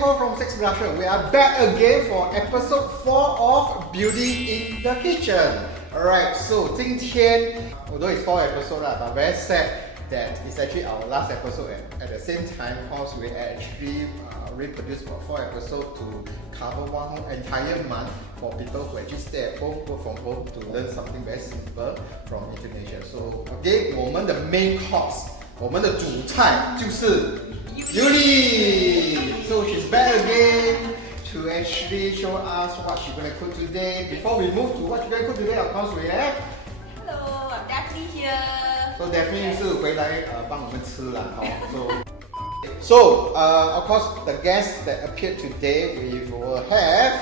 Ho from Six Blusher. We are back again for episode 4 of Beauty in the Kitchen. Alright, so 今天 although it's 4 episodes, but very sad that it's actually our last episode at the same time because we actually reproduced about 4 episodes to cover one whole entire month for people who actually stay at home, work from home to learn something very simple from Indonesia. So again, 我们的 main course, 我们的主菜就是 Yuli. So she's back again to actually show us what she's going to cook today. Before we move to what she's going to cook today, of course we have Hello, I'm Daphne here. So Daphne 是回来帮我们吃啦，So of course the guests that appeared today we will have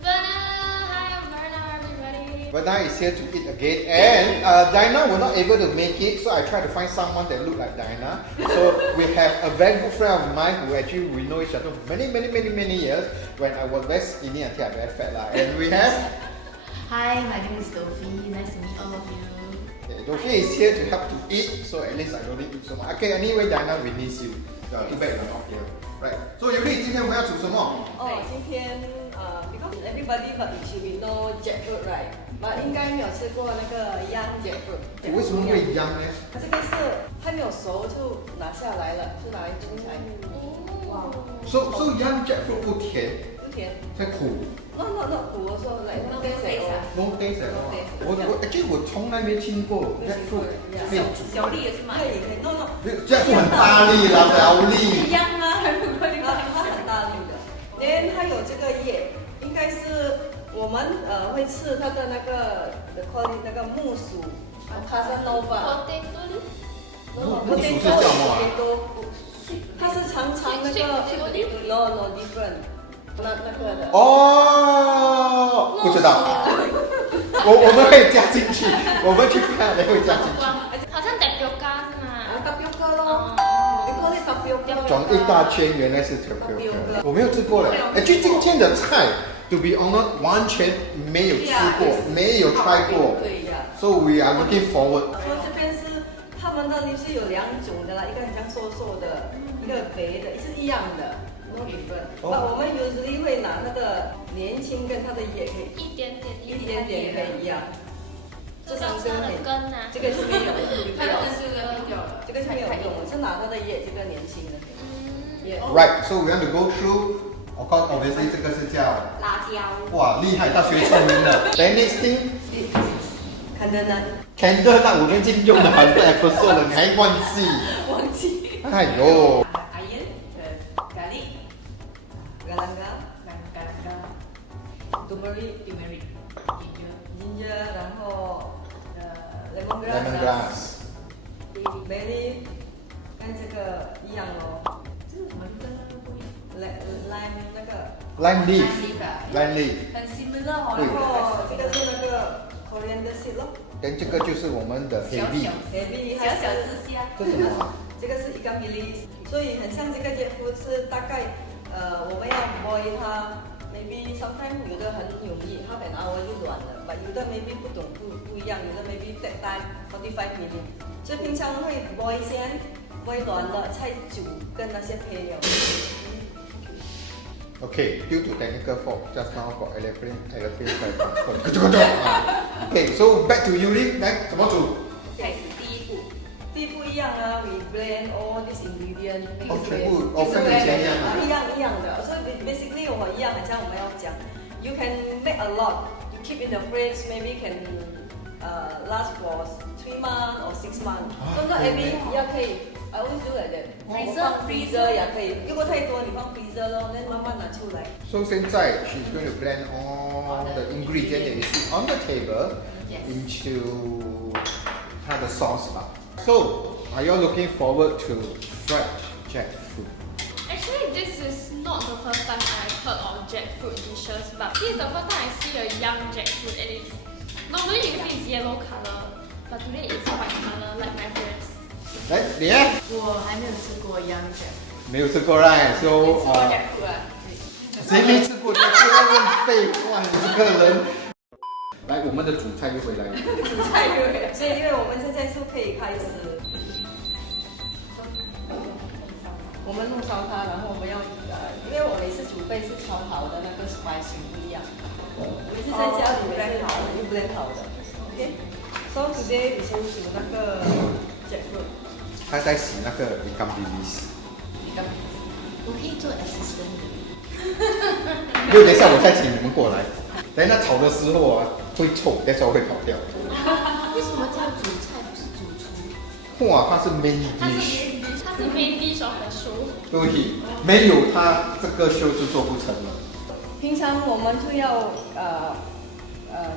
Verna, hi, I'm Verna, everybody. Verna is here to eat again, and Dinah was not able to make it, so I tried to find someone that looked like Dinah. So we have a very good friend of mine who actually we know each other many years when I was very skinny until I'm very fat lah. And we have Hi, my name is Dovi. Nice to meet all of you. Dofi is here to help to eat, so at least I don't need to eat so much. Okay, anyway, Dinah, we miss you. Too bad you're not here. Right. So Yuli, 今天我们要煮什么？今天because everybody but we know jackfruit right， but 应该没有吃过那个 young jackfruit。为什么会一样呢？这个是还没有熟就拿下来了，就拿来煮菜。哇 So young jackfruit 不甜，不甜。太苦。No， 苦的时候来 no taste No taste at all. 我从来没听过 jackfruit 可以煮。小粒也是吗？可以 ，no， jackfruit 很大粒啦，小粒。一样吗？如果你它很大粒的。连它有这个叶，应该是我们会吃它的那个 那个木薯 casanova。木薯是叫什么啊？它是长长那个 no different 那个的。哦，不知道。我们会加进去，我们去看了会加进去。好像 tapioca 是吗？tapioca 咯，你call it tapioca。转一大圈，原来是 tapioca。我没有吃过嘞。就今天的菜 ，to be honest， 完全没有吃过，没有 try 过。对呀。So we are looking forward。说这边是他们那里是有2种的啦，一个很像瘦瘦的，一个肥的，是一样的。no different。我们usually会拿它的年轻跟它的叶可以一点点可以一样。这是它的根啊。这个是没有，它的根是有了。这个是没有用，是拿它的叶，这个年轻的。Right, so we want to go through. Of course, obviously 这个是叫辣椒。哇，厉害，大学聪明了。Then next thing, candle nut 我们已经用了很多 episode 了，你还忘记？忘记。哎呦。turmeric, ginger， 然后lemongrass， bay leaf， 跟这个一样哦。这是什么跟那个不一样 ？lime 那个 lime leaf，lime leaf， 很 similar 哦。然后这个是那个 coriander seed 咯。跟这个就是我们的 heavy， 小支虾。这是什么？这个是一个 milli， 所以很像这个 jackfruit 是大概我们要 boil 它。Maybe sometimes 有的很容易，half an hour 就软了， but 有的 maybe 不一样，有的 maybe take time 45 minutes。所以平常会 boil 先 boil 软了，再煮跟那些配料。Okay, due to technical fault, just now got airplane Okay, so back to Yuli， 来怎么煮？开始第一步一样啊 ，we blend all these ingredients。全部跟以前一样啊。一样的，所以 basically 我一样，很像我们要讲 ，you can make a lot, you keep in the fridge, maybe can last for 3 months or 6 months. So not every 也可以 ，I always do like that。freezer 也可以，如果太多你放 freezer 咯，那慢慢拿出来。So 现在 she's going to blend all the ingredients that you see on the table into 它的 sauce 吧。So, are you looking forward to fried jackfruit? Actually, this is not the first time I've heard of jackfruit dishes, but this is the first time I see a young jackfruit, and it's normally you see it's yellow color, but today it's white color, like my friends. 来，你呢？我还没有吃过 young jackfruit。没有吃过 right? So 谁没吃过？这个问废话，你这个人。来，我们的主菜又回来了。主菜又回来，所以因为我们现在是可以开始。我们弄烧它，然后我们要因为我每次煮备是炒好的那个 spice 不一样，我是在家里面是又不能烤的。OK， so today 你先煮那个 jackfruit。他在洗那个 ikan bilis。我可以做 assistant 的。因为等一下我再请你们过来，等一下炒的时候啊会臭，等一下会跑掉。为什么叫主菜不是主厨？哇，它是 main 它 dish，是 main dish of the show。对，没有它这个秀就做不成了。平常我们就要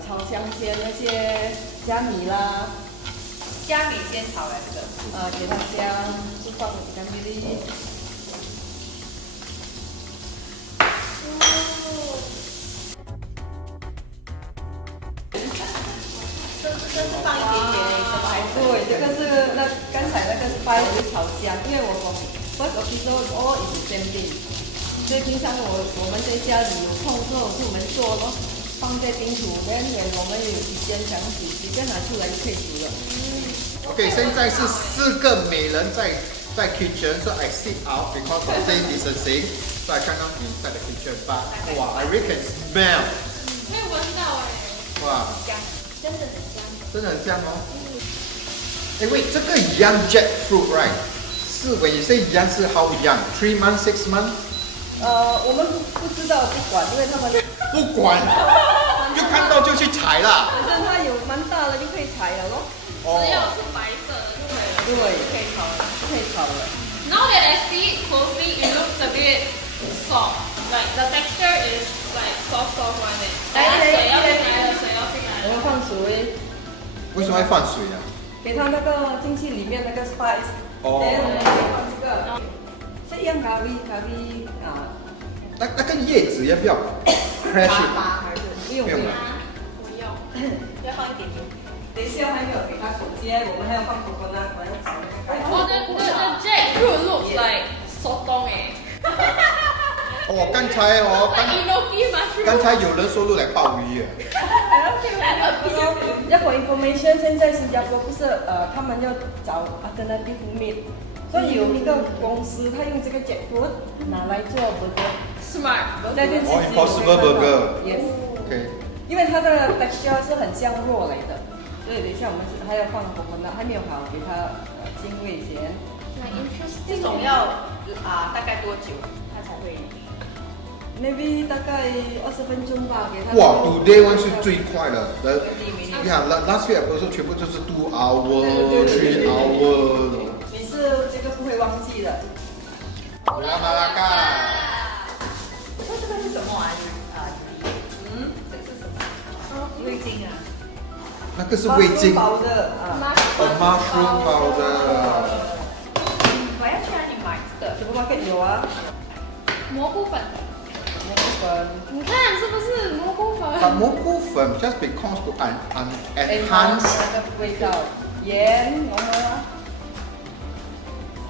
炒香鲜那些虾米啦，虾米先炒来这个。给它香，就放干米粒。这是放一点点什么还是？对，这个是刚才那个 spice 会炒香，因为我从 first episode all is the same thing， 所以平常我们在家里有空之后就我们做咯，放在冰橱，然后我们有时间想煮，随便拿出来就可以煮了。OK， 现在是4个美人在 kitchen，so I sit out because of thing is a thing， so I cannot be inside the kitchen，but 哇 I really can smell， 可以闻到哎。哇，香，真的很香。真的很香哦。哎喂，这个 young jackfruit right， 是 when you say young 是 how young？ 3 months 6 months？ 我们不知道不管，因为他们不管，就看到就去采啦。反正它有蛮大的就可以采了咯。只要是白色的就可以了。对，可以炒了，可以炒了。Now that I see it closely, it looks a bit soft. Like the texture is like soft one. 水要进来了，水要进来了。我们放水，为什么要放水啊？给它那个进去里面那个 spice。哦然后我们可以放这个，是一样咖喱啊，那个叶子要不要 crash it？ 还是不用不用了不用。要放一点点。等一下还没有给它手煎，我们还要放火锅呢，我要炒那个盖。Oh, the jackfruit looks like sotong 哎。哦，刚才哦， Like enoki mushroom. 刚才有人说录来鲍鱼啊。要给 information， 现在新加坡不是他们要找 alternative meat， 所以有一个公司，他用这个 jackfruit 拿来做 burger， Smart. 在电视机里面 Impossible burger。 Yes， OK。因为它的 texture 是很像肉来的，所以等一下我们还要放火锅呢，还没有好，给它进味先。Like interesting. 这种要大概多久它才会？Maybe 大概20分钟吧，给它。哇 ，today one 是最快的。你你看 last week episode 全部就是 2 hour、3 hour。你是这个不会忘记的。好啦，马拉嘎。这个是什么啊？这个是什么？味精啊。那个是味精。包的啊。mushroom 包的。我要去哪里买这个？什么 market 有啊？蘑菇粉。蘑菇粉。你看是不是蘑菇粉？把蘑菇粉 just because to enhance 那个味道，盐，我们。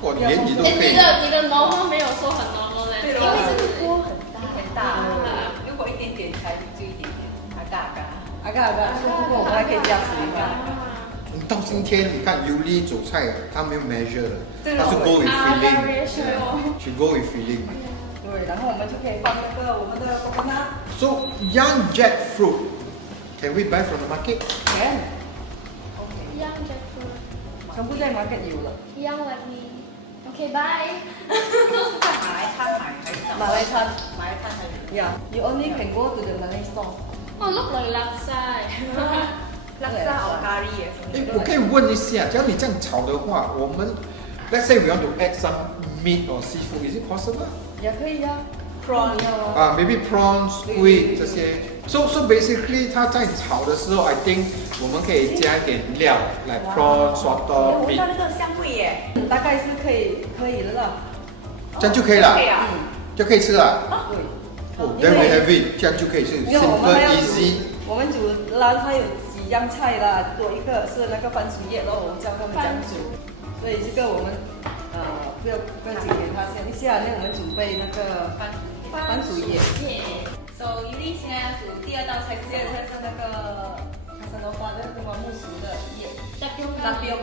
我盐你都可以。你的毛毛没有说很 normal 嘞，因为这个锅很大。很大。如果一点点才就一点点，不过我们还可以加水一下。到今天你看尤里煮菜，他没有 measure 的，对他是 go with feeling， variation。she go with feeling。对，然后我们就可以放那个我们的 coconut。 So young jackfruit, can we buy from the market? Can， Young jackfruit. 全部在 market 有了。Young like me. Okay, bye. 在马来滩买还是马来滩。马来滩还有。 Yeah, you only can go to the Malay store. Oh, look like laksa. 拉萨好咖喱耶。哎，我可以问一下，假如你这样炒的话，我们 let's say we want to add some meat or seafood, is it possible? 也可以啊。 Prawn 啊，maybe prawns, squid 这些。So basically，它在炒的时候，I think 我们可以加一点料，like prawn, sotong, 闻 meat，到那个香味耶。大概是可以了啦。这样就可以了可以，啊。就可以吃了。对。哦，then we have it，这样就可以吃因为我们还要，simple 煮 easy。我们煮拉它有几样菜啦，多一个是那个番薯叶，然后我们教他们怎样煮，所以这个我们不要紧，给他先一下，那我们准备那个番薯叶。So 尤丽现在要煮第二道菜，第二菜是那个卡萨诺花的木薯的叶。Tapioca. 那不用。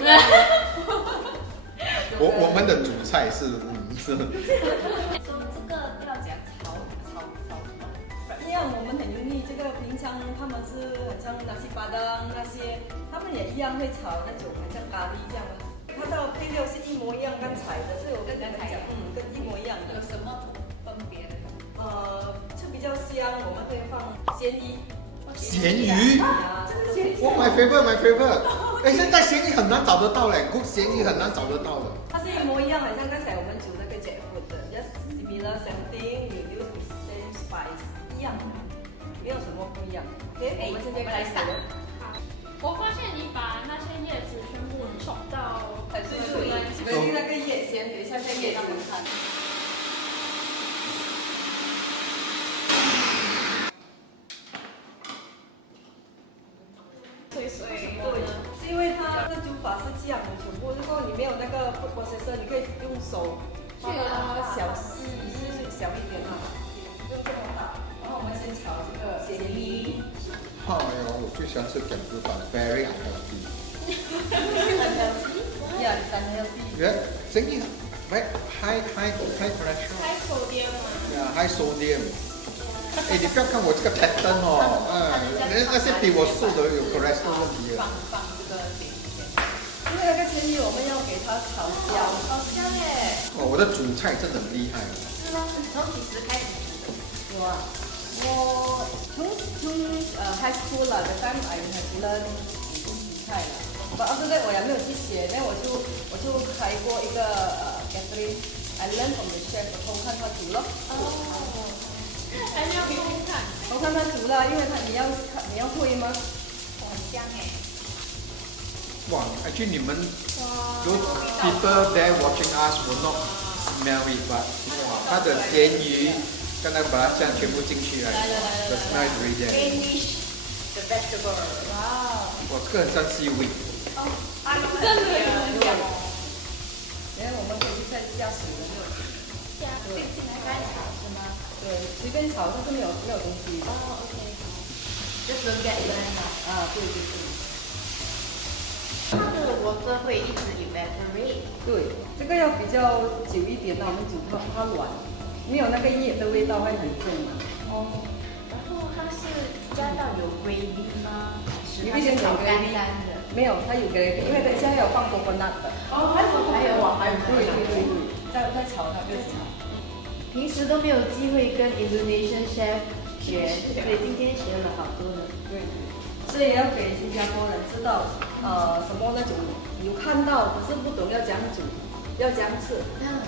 我们的主菜是说这个要讲炒什么？一样，我们很容易。这个平常他们是很像那些巴当那些，他们也一样会炒那种很像咖喱这样的。它的配料是一模一样，刚才的，所以我跟你们讲，跟一模一样的。有什么分别呢？就比较香，我们会放咸鱼。咸鱼啊，这个咸鱼。Oh my favorite，my favorite。哎，现在咸鱼很难找得到嘞，good 咸鱼很难找得到的。它是一模一样，很像刚才我们煮那个 jackfruit 的 ，just similar something，you use same spice， 一样，没有什么不一样。OK，我们现在开始了。我发现你把那些叶子全部炒到很脆，所以那个叶先等一下再给他们看。碎碎对，是因为它的煮法是这样的，全部如果你没有那个 processor， 你可以用手去小细小一点啊，不用这么大。然后我们先炒这个咸鱼。哎呦，我最喜欢吃卷珠饭 ，very unhealthy。Yeah, it's unhealthy. Yeah，咸鱼，right high cholesterol。开手碟嘛。Yeah, high sodium。哎，你不要看我这个 pattern 哦，那些比我瘦的有 cholesterol 问题了。放这个咸鱼。因为那个咸鱼我们要给它炒香，好香耶！哦，我的主菜真的很厉害。是吗？从几时开始煮的？有啊。我从high school 啦，the time I have learned 煮菜啦。But after that 我也没有去学，然后我就开过一个catering。I learn from the chef， 我偷看他煮咯。哦。还没有给我看。偷看他煮啦，因为你要会吗？很香哎。哇，actually 你们 those people there watching us will not smell it, but 哇，它的咸鱼跟那个把它酱全部进去了，the smell is really there。Finish the vegetable。哇！哇，这个很像西味。哦，真的有香。然后我们可以再加水了。对，进来干炒是吗？对，随便炒，但是没有东西。哦，OK。Just don't get burned。啊，对对对。它的 water 会一直 evaporate。对，这个要比较久一点的，我们煮它软，没有那个叶的味道会很重嘛。哦。然后它是加到有 gravy 吗？有一点点炒干 gravy 干的。没有，它有 gravy， 因为等一下有放 coconut 的。哦，还有哇，还有对对对对，再炒它就行。平时都没有机会跟 Indonesian chef 学，所以今天学了好多呢。对，所以要给新加坡人知道，什么那种有看到，可是不懂要怎样煮，要怎样吃。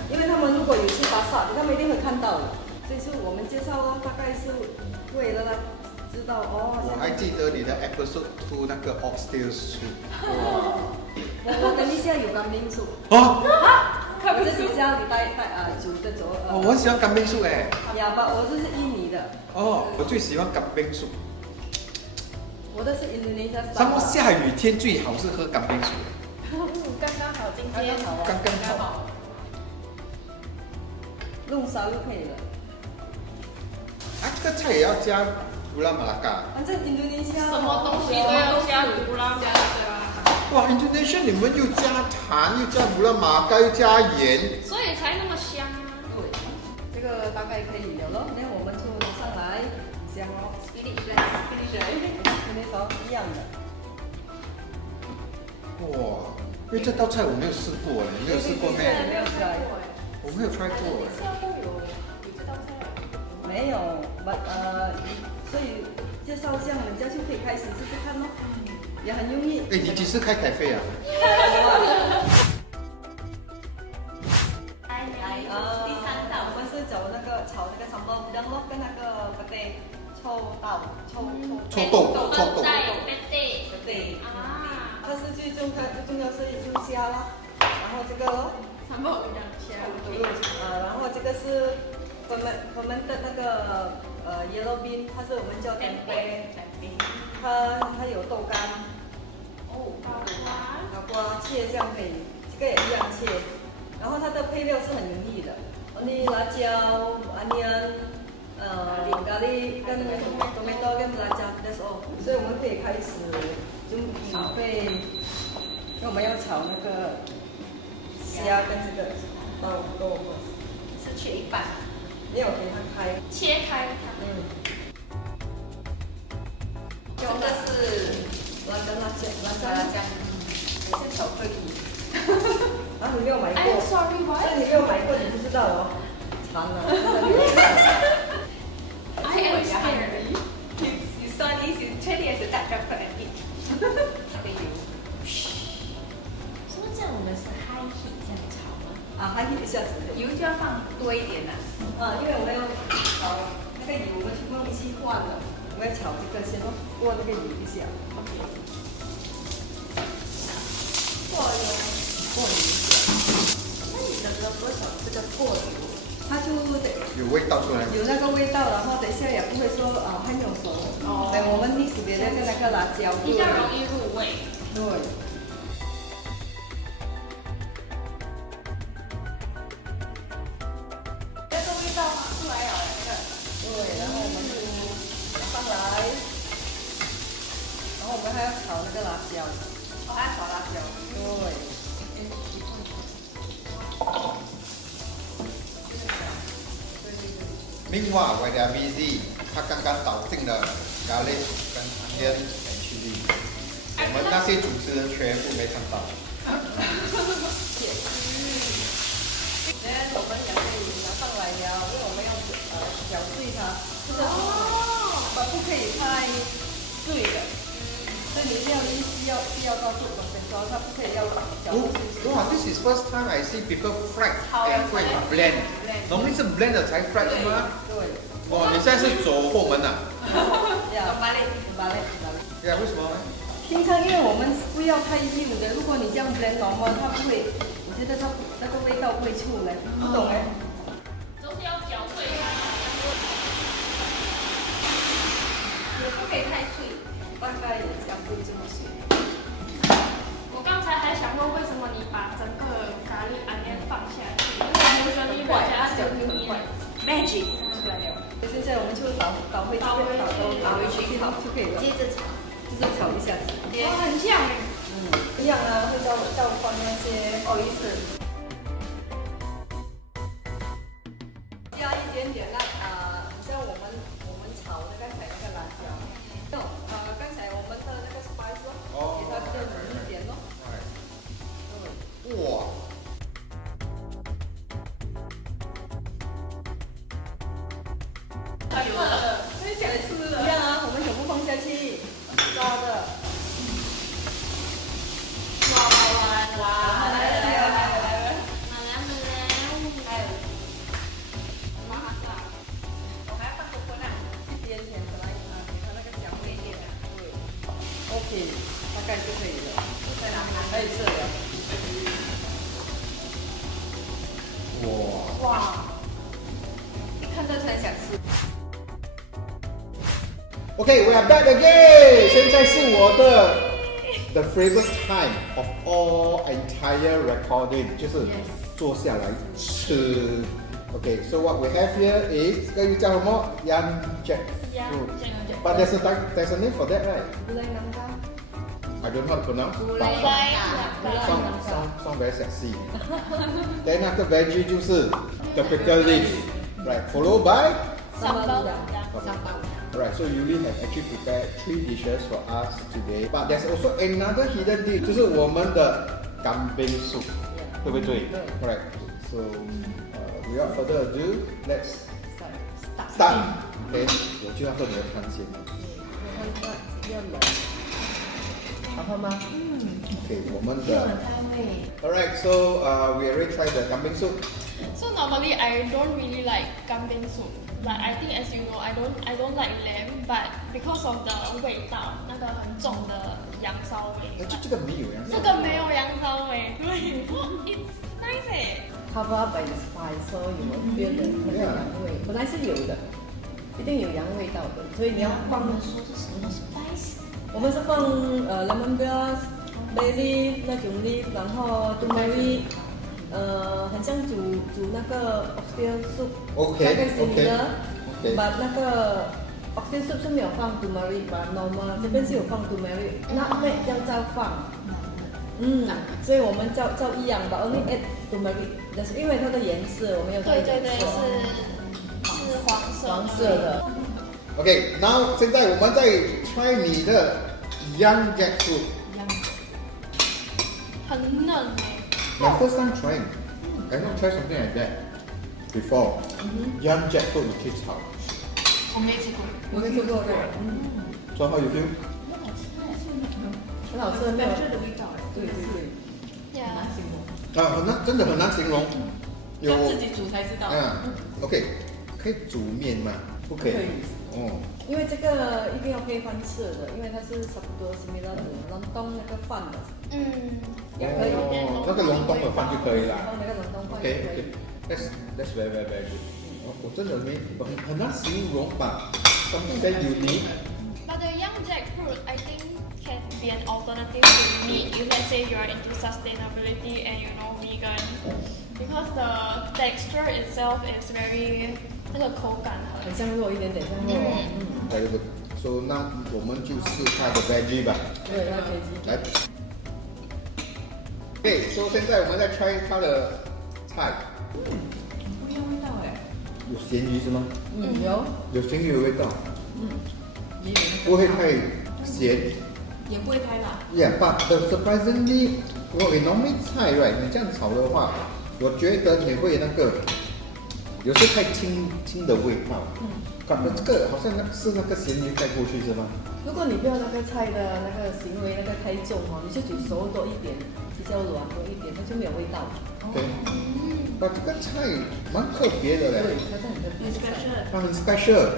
因为他们如果有吃巴萨，他们一定会看到的。所以是我们介绍哦，大概是为了知道哦。我还记得你的 episode 2那个 oxtail soup。我跟你现在有干冰素。啊？我自己家里煮的哦，我很喜欢干冰素哎。呀吧，我这是印尼的。哦，我最喜欢干冰素。我的是 Indonesia style。什么下雨天最好是喝干冰素。刚刚好，今天刚刚好。弄烧就可以了。啊，这个菜也要加布拉马拉嘎。反正 Indonesia 什么东西都要加胡辣椒，对吧？哇 ，Indonesia 你们又加糖，又加布拉马嘎，又加盐。所以才那么香啊。对，这个大概可以了咯。那我们就拿上来，香哦。finish 一样的。哇，因为这道菜我没有试过，你没有试过咩？没有try。我没有 try 过。这道菜。没有，所以介绍这样，人家就可以开始试试看咯，也很容易。哎，你几时开咖啡啊？第三道，我们是走那个炒那个sambal udang咯，跟那个臭豆。对。啊。它是最重要是虾啦，然后这个咯。三宝鱼两虾。然后这个是fermented 那个yellow bean， 它是我们叫tempeh，它有豆干。哦，脑瓜切这样可以，这个也一样切。然后它的配料是很容易的，only 辣椒、onion， 咖喱跟 tomato 跟辣椒 ，that's all。所以我们可以开始准备，因为我们要炒那个虾跟这个都是切一半。没有给它开。切开它。这个是辣椒，也是巧克力。啊，你没有买过？ I'm sorry, 所 what? 以你没有买过，你不知道哦。惨了，真的没有知道。 I am scared. You saw this, you treat it as a dark chocolate and eat. 这个油。是不是这样？我们是 high heat 这样炒吗？啊，还有一下子。油就要放多一点呐。啊，因为我们要炒那个油，我们全部一起换了。我们要炒这个先过那个油一下。过油。过油一下。那你能不能多少这个过油？它就得有味道出来。有那个味道，然后等一下也不会说还没有熟。哦等我们历史别的那个辣椒比较容易入味。对。那个味道出来了，那个。对，然后我们就拿上来，然后我们还要炒那个辣椒。哦，还要炒辣椒。对。 Meanwhile, when they are busy，他刚刚倒进了 garlic 跟 onion and chili。我们那些主持人全部没看到。我们也可以拿上来呀，因为我们要搅碎它，就是不可以太碎的，所以你一定要需要到这种程度，它不可以要搅碎。哇 ，this is first time I see people fry and 会 blend。normally 是 blend 的才 fry 的吗？对。哇，你现在是走后门啊？呀，巴嘞。对啊，为什么呢？平常因为我们不要太硬的，如果你这样 blend 的话，它不会，我觉得它那个味道不会出来，不懂哎。就是要搅碎它。也不可以太脆，大概也这样会这么碎。我刚才还想问，为什么你把整个咖喱 onion 放下去？因为 usually 人家是面 magic 出来了。现在我们就倒回这边，倒回去炒就可以了。接着炒，就是炒一下子。哇，很像哎。一样啊，会倒放那些意思。加一点点像我们炒的刚才那个辣椒，刚才我们的那个 spice 咯，给它比较浓一点咯。哇！有的，很想吃的。一样啊，我们全部放下去，抓的。哇，来，马来，还有，我还要放可可奶，一点点出来给它那个香味一点。对 ，OK， 大概就可以了。在哪里？可以吃了。哇，一看到就很想吃。Okay, we are back again. 现在是我的 the favorite time of all entire recording， 就是坐下来吃。Okay, so what we have here is 这个又叫什么 ？Yam jackfruit. But there's a name for that, right? I don't know how to pronounce. But sound very sexy. Then 那个 veggie 就是 the pickle leaf, right? Followed by Alright, so Yuli have actually prepared 3 dishes for us today. But there's also another hidden dish， 就是我们的干冰 soup， 对不对？ Alright, so without further ado, let's start. Okay, 我就要喝你的汤先。要冷，好喝吗？Okay, 我们的。Alright, so we already tried the 干冰 soup. So normally I don't really like kambing soup. Like I think as you know, I don't like lamb, but because of the 味道，那个很重的羊骚味。这个没有呀。这个没有羊骚味，对。It's nice 哎。Cover by the spice， 所以有别的那个羊味，本来是有的，一定有羊味道的，所以你要放。说是什么 spice？ 我们是放lemongrass、bay leaf 那种 leaf， 然后 turmeric。很像煮那个 oxtail soup， 大概是的。把那个 oxtail soup 是没有放 turmeric 吧 normal， 这边是有放 turmeric， 那要再放。所以我们照一样吧，only add turmeric， 但是因为它的颜色我们要对对对，是黄色。黄色的。 OK，now 现在我们再 try 你的 young jackfruit。很嫩哎。 My first time trying. I not try something like that before. Young jackfruit with kids house. 我没吃过。我没吃过的， So how you feel? 很好吃，没有这的味道哎。对对对，呀，形容。很难，真的很难形容。有要自己煮才知道。OK，可以煮面吗？不可以。哦。因为这个一定要配饭吃的，因为它是差不多similar to 隆冬那个饭的，也可以。那个隆冬的饭就可以啦。那个隆冬饭 OK 也可以。 That's very good. 我真的很难形容吧。Something that unique. But the young jackfruit, I think, can be an alternative to meat if let's say you are into sustainability and you know vegan, because the texture itself is very 那个口感很像肉一点点，像肉。Very good. So now 我们就试它的 veggie 吧。对，要 veggie。来。OK，so 现在我们再 try 它的菜。不一样味道哎。有咸鱼是吗？有咸鱼的味道。也有。不会太咸。也不会太辣。Yeah, but surprisingly, normally 菜 right， 你这样炒的话，我觉得你会那个有时太清的味道。感觉这个好像是那个咸鱼带过去是吗？如果你不要那个菜的那个行为那个太重你就煮熟多一点，比较软多一点，它就没有味道。对。把这个菜蛮特别的嘞。对，它是很特别。它很 special。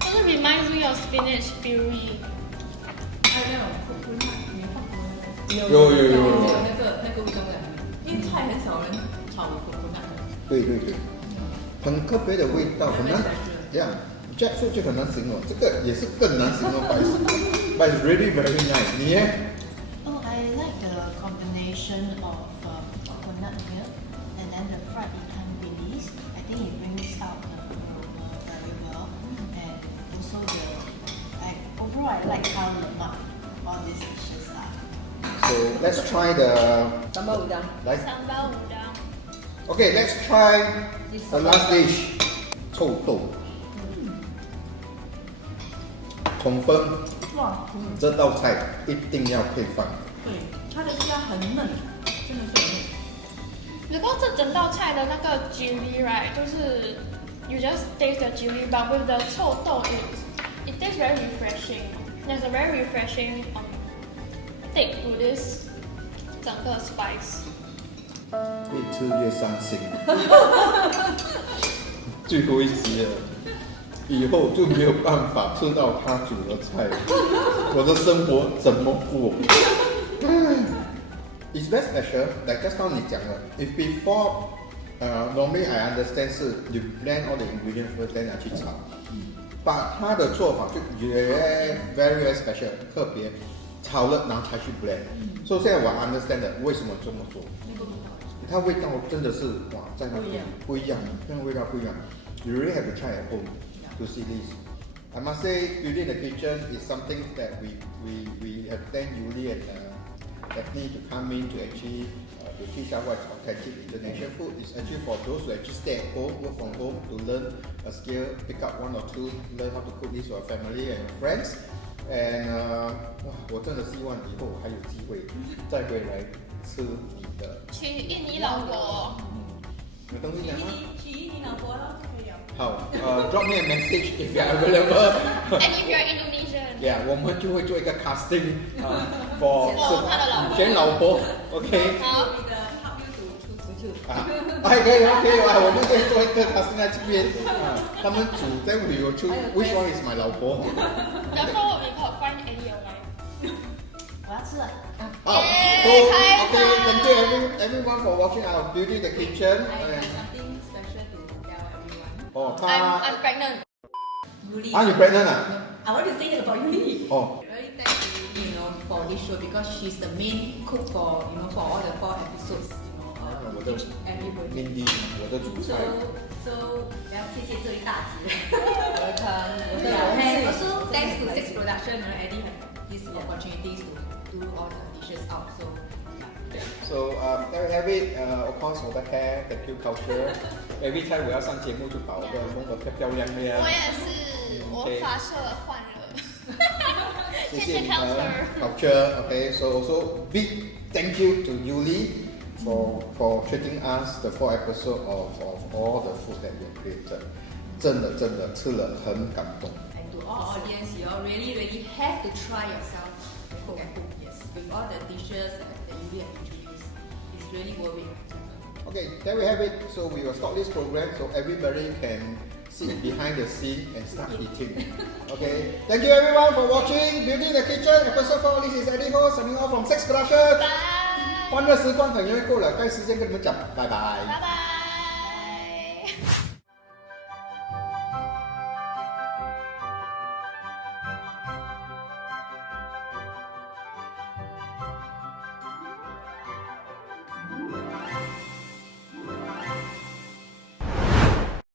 就是 reminds me of spinach puree。还有那种苦苦辣，你放过那个。有那个味道在里面，因为菜很少人炒苦苦辣。对，很特别的味道，很难。这样 ，jackfruit 就很难形容，这个也是更难形容，but it's really very nice。你呢？ Oh, I like the combination of coconut milk and then the fried ikan bilis. I think it brings out the aroma very well, and also overall I like how lemak all these dishes are. So let's try the 三包五张。来。三包五张。Okay, let's try the last dish. 臭豆。confirm 这道菜一定要配饭。对，它的虾很嫩，真的是很嫩。不过这整道菜的那个 chili right， 就是 you just taste the chili, but with the 臭豆it tastes very refreshing. There's a very refreshing take to this 整个 spice. 越吃越伤心。最后一集了，以后就没有办法吃到他煮的菜，我的生活怎么过？It's very special. Like just now 你讲了 ，if before, normally I understand 是 you blend all the ingredients first, then 去炒。把它的做法就也 very special， 特别，炒了然后才去 blend。所以现在我 understand 的为什么这么做。它味道真的是哇，在那边不一样，那个味道不一样。You really have to try at home to see this. I must say, building the kitchen is something that we have thanked Yuli and Daphne to come in to actually to teach us what's authentic Indonesian food. It's actually for those who actually stay at home, work from home, to learn a skill, pick up one or two, learn how to cook this for family and friends. And 哇，我真的希望以后还有机会再回来吃你的。娶印尼老婆。有东西讲吗？娶印尼老婆了就可以了。好，drop me a message if you're available. And if you're Indonesian. Yeah， 我们就会做一个 casting for 他的老婆。选老婆 ，OK。好。你的 help you to choose。可以我们可以做一个 casting 在这边他们组在旅游出 ，Which one is my 老婆？然后你可以 find any of my。我要吃了。好 ，OK，thank you everyone for watching our beauty the kitchen. I have something special to tell everyone. 哦， I'm pregnant. Yuli. 你 pregnant 啊？ I want to say about Yuli. 哦。Really thank you, for this show because she's the main cook for for all the 4 episodes. 我的 everybody. Mindy， 我的主菜。So 要谢谢这一大集。我的 And also thanks to Six Production, Eddie had these opportunities to do all the dishes out. So yeah. So there we have it. Of course, 我的 hair, thank you culture. Every time 我要上节目就把我的弄得漂漂亮亮。我也是，我发色换了。谢谢你们 culture. Okay, so also big thank you to Yuli for treating us the 4 episode of all the food that we created. 真的吃了很感动。 And to all audience, you all really have to try yourself at home. Yes, with all the dishes that you have introduced, it's really worth it. Okay, there we have it. So we will stop this program so everybody can sit behind the scene and start eating. Okay, thank you everyone for watching Beauty in the Kitchen episode 4. This is Eddie Ho signing off from Sex Production. 欢乐时光可能会够了，该时间跟你们讲，拜拜。拜拜。